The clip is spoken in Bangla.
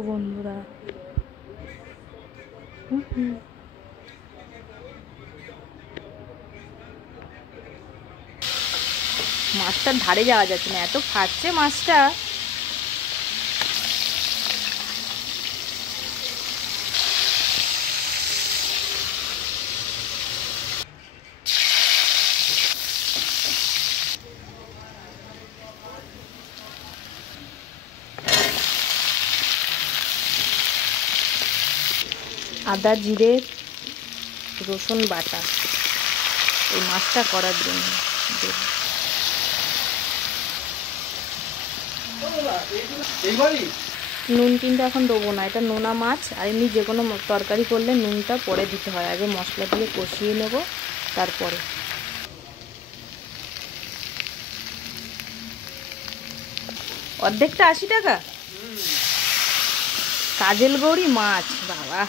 বন্ধুরা মাছটার ধারে যাওয়া যাচ্ছে না, এত ফাটছে মাছটা। আদা জিরে রসুন বাটা এই মাছটা করার জন্য নুন কিন্তু এখন দেবো না, এটা নোনা মাছ। আর এমনি যে কোনো তরকারি করলে নুনটা পরে দিতে হয়, আগে মশলা দিয়ে কষিয়ে নেব তারপরে। অর্ধেকটা 80 টাকা। কাজল গৌরী মাছ, বাবা